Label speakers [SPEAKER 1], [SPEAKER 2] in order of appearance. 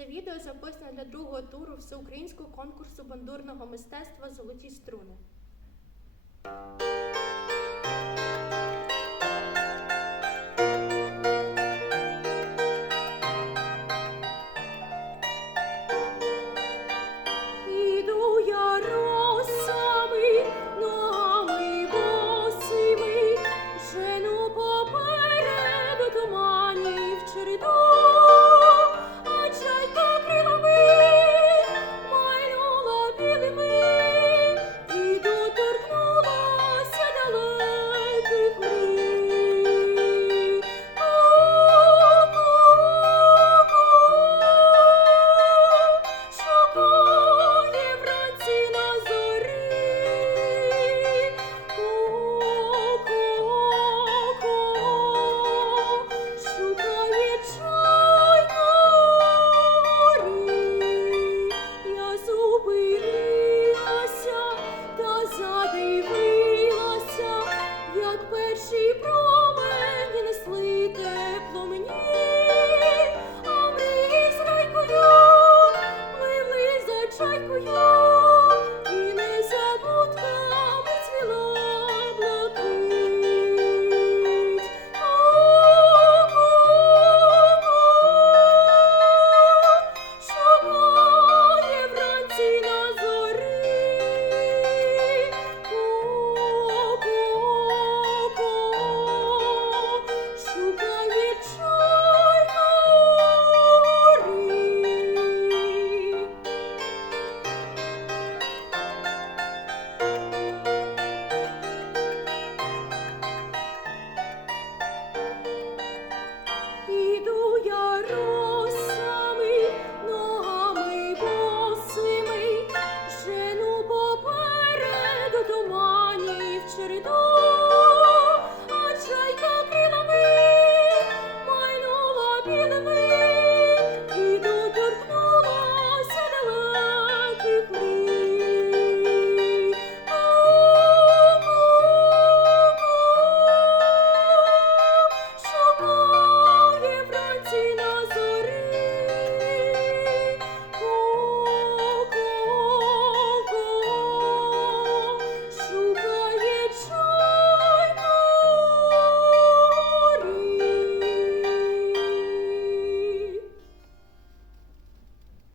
[SPEAKER 1] Це відео записане для другого туру всеукраїнського конкурсу бандурного мистецтва Золоті струни.